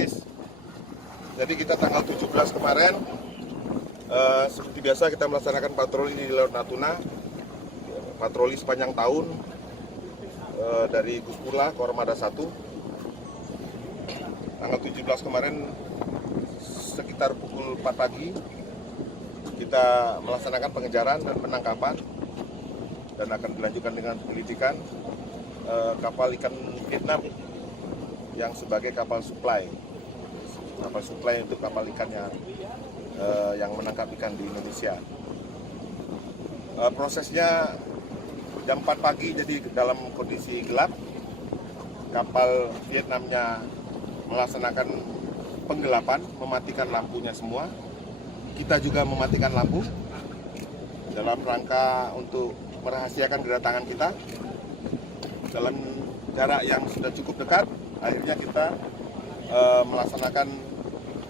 strategis. Jadi kita tanggal 17 kemarin, seperti biasa kita melaksanakan patroli di Laut Natuna, patroli sepanjang tahun dari Guspula ke Armada 1. Tanggal 17 kemarin sekitar pukul 4 pagi kita melaksanakan pengejaran dan penangkapan dan akan dilanjutkan dengan penyelidikan kapal ikan Vietnam yang sebagai kapal supply untuk kapal ikannya yang menangkap ikan di Indonesia. Prosesnya jam 4 pagi, jadi dalam kondisi gelap, kapal Vietnamnya melaksanakan penggelapan, mematikan lampunya semua. Kita juga mematikan lampu dalam rangka untuk merahasiakan kedatangan kita. Dalam jarak yang sudah cukup dekat, akhirnya kita melaksanakan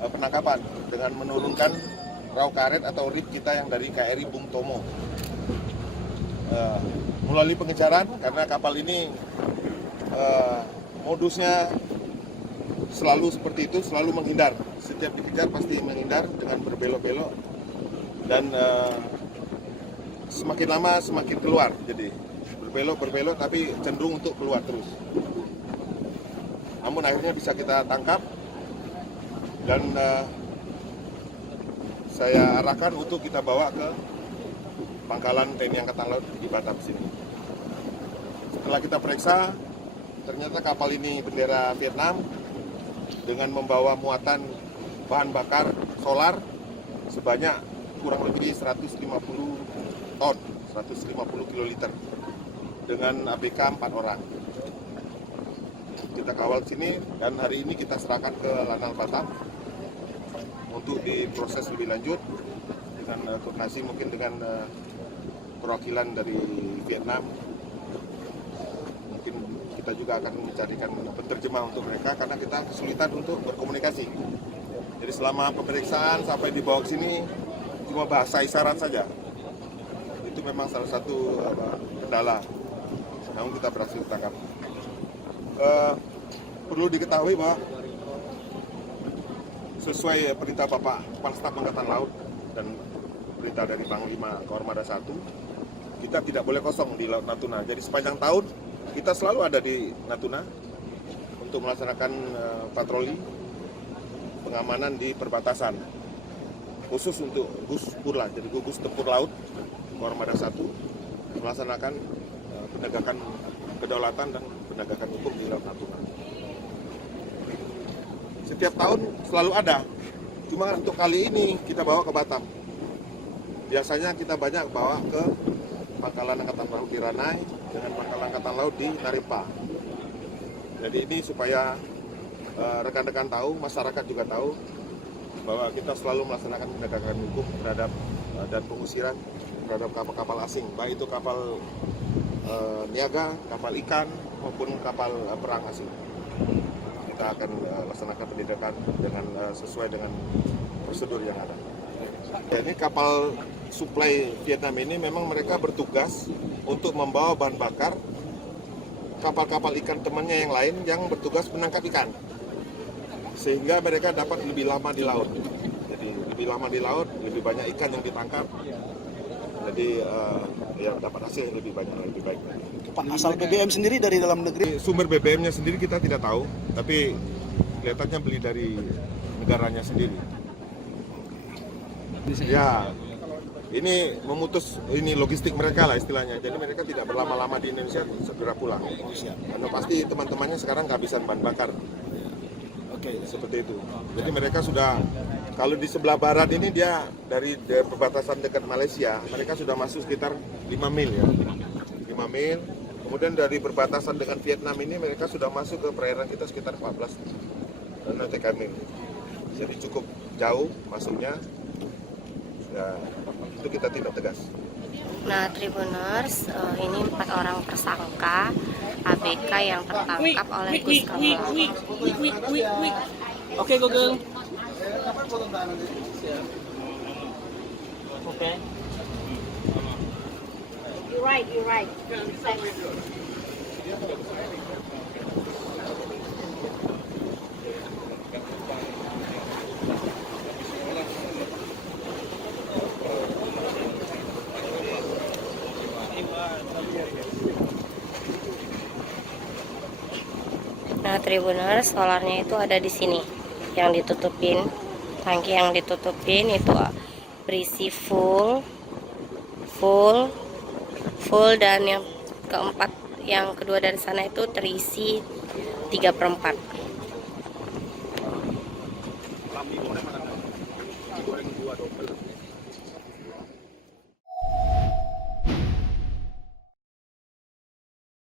penangkapan dengan menurunkan perahu karet atau rib kita yang dari KRI Bung Tomo. Melalui pengejaran, karena kapal ini modusnya selalu seperti itu, selalu menghindar. Setiap dikejar pasti menghindar dengan berbelok-belok dan semakin lama semakin keluar. Jadi berbelok tapi cenderung untuk keluar terus. Namun akhirnya bisa kita tangkap dan saya arahkan untuk kita bawa ke Pangkalan TNI Angkatan Laut di Batam sini. Setelah kita periksa, ternyata kapal ini bendera Vietnam dengan membawa muatan bahan bakar solar sebanyak kurang lebih 150 ton, 150 kiloliter dengan ABK 4 orang. Kita kawal sini dan hari ini kita serahkan ke Lanal Batam untuk diproses lebih lanjut dengan koordinasi mungkin dengan perwakilan dari Vietnam. Mungkin kita juga akan mencarikan penerjemah untuk mereka karena kita kesulitan untuk berkomunikasi. Jadi selama pemeriksaan sampai dibawa ke sini cuma bahasa isyarat saja. Itu memang salah satu kendala. Namun kita berhasil tangkap. Perlu diketahui bahwa sesuai perintah Bapak Kepala Staf Angkatan Laut dan perintah dari Panglima ke Armada 1, kita tidak boleh kosong di Laut Natuna. Jadi sepanjang tahun kita selalu ada di Natuna untuk melaksanakan patroli pengamanan di perbatasan khusus untuk Guspula, jadi gugus tempur laut Armada 1 melaksanakan penegakan kedaulatan dan penegakan hukum di Laut Natuna. Setiap tahun selalu ada, cuma untuk kali ini kita bawa ke Batam. Biasanya kita banyak bawa ke Pangkalan Angkatan Laut di Ranai dengan Pangkalan Angkatan Laut di Narimpa. Jadi ini supaya rekan-rekan tahu, masyarakat juga tahu bahwa kita selalu melaksanakan penegakan hukum terhadap dan pengusiran terhadap kapal-kapal asing, baik itu kapal niaga, kapal ikan maupun kapal perang asing. Kita akan laksanakan penindakan dengan sesuai dengan prosedur yang ada. Ini kapal suplai Vietnam ini memang mereka bertugas untuk membawa bahan bakar kapal-kapal ikan temannya yang lain yang bertugas menangkap ikan, sehingga mereka dapat lebih lama di laut. Jadi lebih lama di laut, lebih banyak ikan yang ditangkap. Jadi ya dapat hasil yang lebih banyak, lebih baik. Pak, asal BBM sendiri dari dalam negeri? Sumber BBM-nya sendiri kita tidak tahu, tapi kelihatannya beli dari negaranya sendiri. Ya, ini memutus ini logistik mereka lah istilahnya. Jadi mereka tidak berlama-lama di Indonesia, segera pulang. Karena pasti teman-temannya sekarang kehabisan bahan bakar. Oke, seperti itu. Jadi mereka sudah, kalau di sebelah barat ini dia dari perbatasan dekat Malaysia, mereka sudah masuk sekitar 5 mil ya. 5 mil. Kemudian dari perbatasan dengan Vietnam ini mereka sudah masuk ke perairan kita sekitar 14 mil. Jadi cukup jauh masuknya. Ya, itu kita tindak tegas. Nah, Tribuners, ini 4 orang tersangka ABK yang tertangkap oleh Gus Kamla. Oke, Google. Oke. You're right. Nah, Tribuners, solarnya itu ada di sini. Yang ditutupin, tangki yang ditutupin itu berisi full dan yang keempat, yang kedua dari sana itu terisi 3/4.